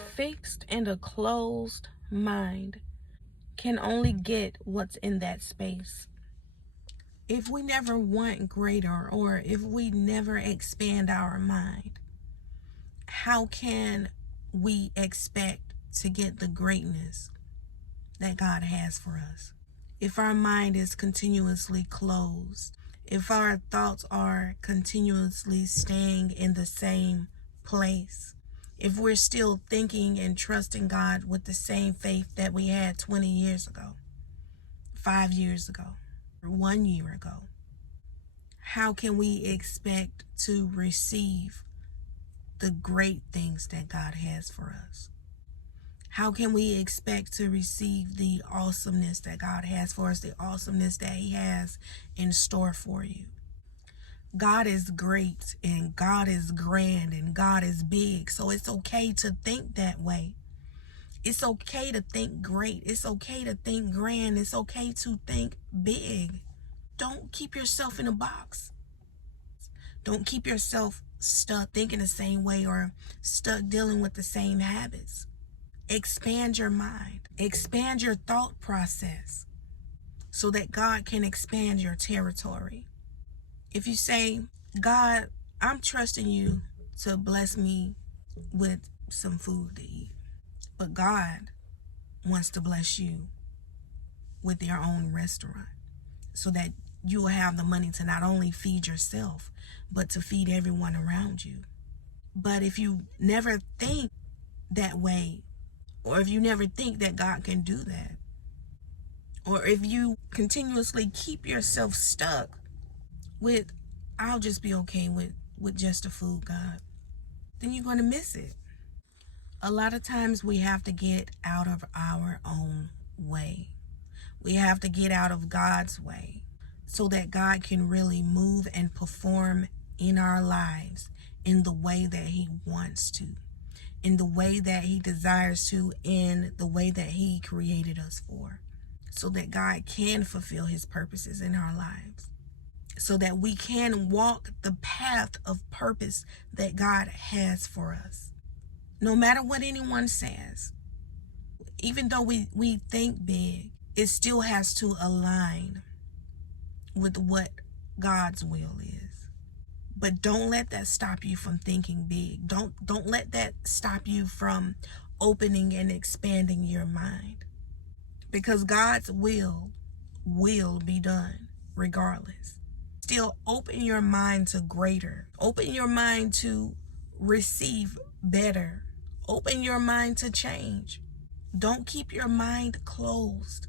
fixed and a closed mind can only get what's in that space. If we never want greater, or if we never expand our mind, how can we expect to get the greatness that God has for us? If our mind is continuously closed, if our thoughts are continuously staying in the same place, if we're still thinking and trusting God with the same faith that we had 20 years ago, 5 years ago, or 1 year ago, how can we expect to receive the great things that God has for us? How can we expect to receive the awesomeness that God has for us, the awesomeness that He has in store for you? God is great, and God is grand, and God is big. So it's okay to think that way. It's okay to think great. It's okay to think grand. It's okay to think big. Don't keep yourself in a box. Don't keep yourself stuck thinking the same way, or stuck dealing with the same habits. Expand your mind. Expand your thought process so that God can expand your territory. If you say, God, I'm trusting you to bless me with some food to eat, but God wants to bless you with your own restaurant so that you will have the money to not only feed yourself, but to feed everyone around you. But if you never think that way, or if you never think that God can do that, or if you continuously keep yourself stuck with, I'll just be okay with just the food, God, then you're going to miss it. A lot of times we have to get out of our own way. We have to get out of God's way so that God can really move and perform in our lives in the way that He wants to, in the way that He desires to, in the way that He created us for, so that God can fulfill His purposes in our lives, so that we can walk the path of purpose that God has for us. No matter what anyone says, even though we think big, it still has to align with what God's will is. But don't let that stop you from thinking big. Don't let that stop you from opening and expanding your mind. Because God's will be done regardless. Still open your mind to greater. Open your mind to receive better. Open your mind to change. Don't keep your mind closed.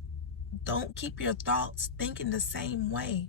Don't keep your thoughts thinking the same way.